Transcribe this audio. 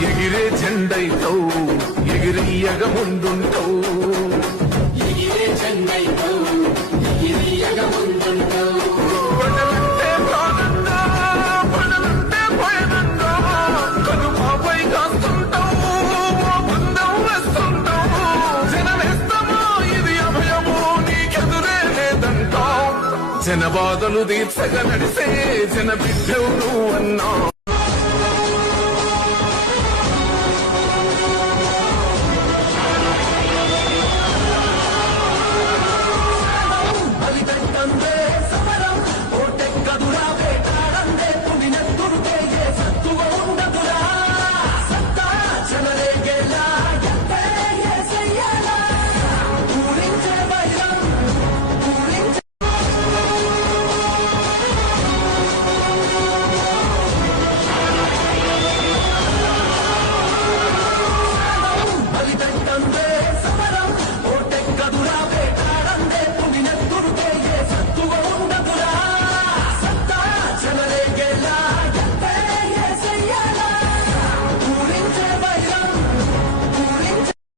ఎగిరే జెండైతవు ఎగిరియగ ముందుంటవు ఎగిరే జెండైతవు ఎగిరియగ ముందుంటవు పడలంటే ప్రాణంగా పడలంటే భయనంగా కనుమాపై కాస్తుంటావు బంధం వేస్తుంటావు జననేస్తమో ఇది అభయమో నీకెదురే లేదంటావు జనబాధలు తీర్చగ నడిసే జన బిడ్డవు నువ్వన్నా